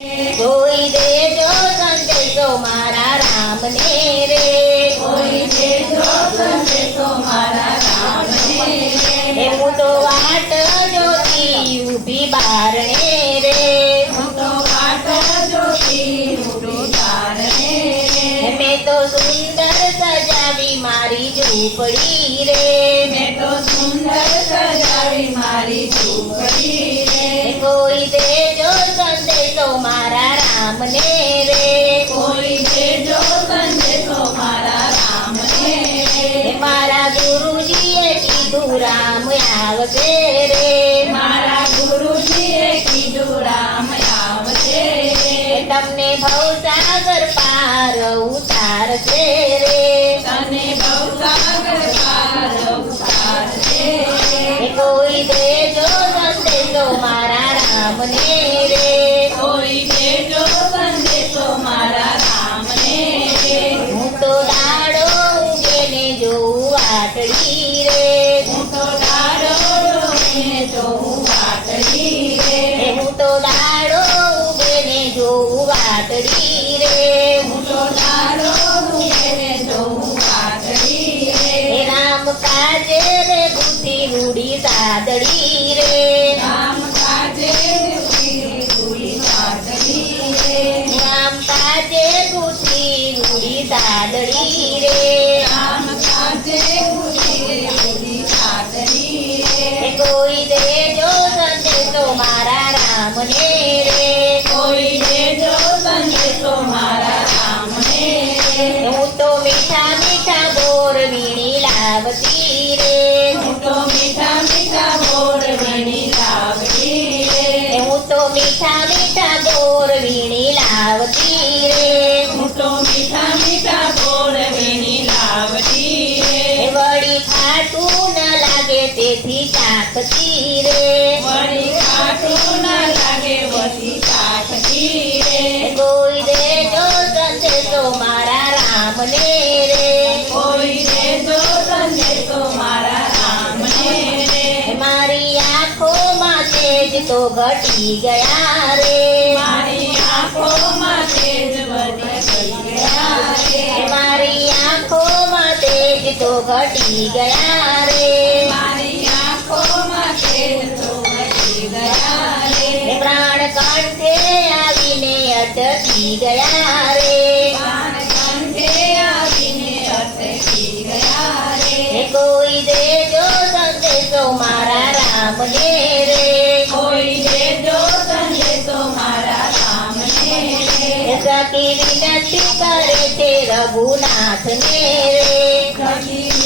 જોઈ દેજો સંદેશો મારા રામને રે. કોઈ દેજો સંદેશો મારા રામને રે. હું તો વાટ જોતી ઊભી બારણે રે. હું તો વાટ જોતી ઊભી તારને રે. મેં તો સુંદર સજાવી મારી ઝૂંપડી રે. મેં તો સુંદર સજાવી મારી ઝૂંપડી મારા રામને રે. કોઈ દેજો સંદેશો મારા રામને હે મારા ગુરુજીએ કીધું રામ આવશે રે. મારા ગુરુજીએ કીધું રામ આવશે તમને ભવસાગર પાર ઉતારશે વાટડી રે હું તો દાડો ડોહીને જોઉં વાટડી રે. હે તો દાડો રે. કોઈ દેજો સંદેશો મારા રામને રે. કોઈ દેજો સંદેશો મારા રામને રે. હું તો મીઠા મીઠા બોર વીણી લાવતી રે. હું તો મીઠા મીઠા બોર વીણી લાવતી રે. હું તો મીઠા મીઠા બોર વીણી લાવતી તેથી ચાખતી રે વળી ખાટું ના લાગે વધી ચાખતી રે હે કોઈ દેજો સંદેશો મારા રામને રે કોઈ દેજો સંદેશો મારા રામને રે હે મારી આંખોમાં તેજ તો ઘટી ગયા રે મારી આંખોમાં તેજ વધી ગયા હે રે મારી આંખોમાં તેજ તો ઘટી ગયા રે અટકી ગયા રે કોઈ દેજો સંદેશો મારા રામને રે કોઈ દેજો સંદેશો મારા રામને રે સખી વિનંતી કરે છે રઘુનાથને રે રઘુ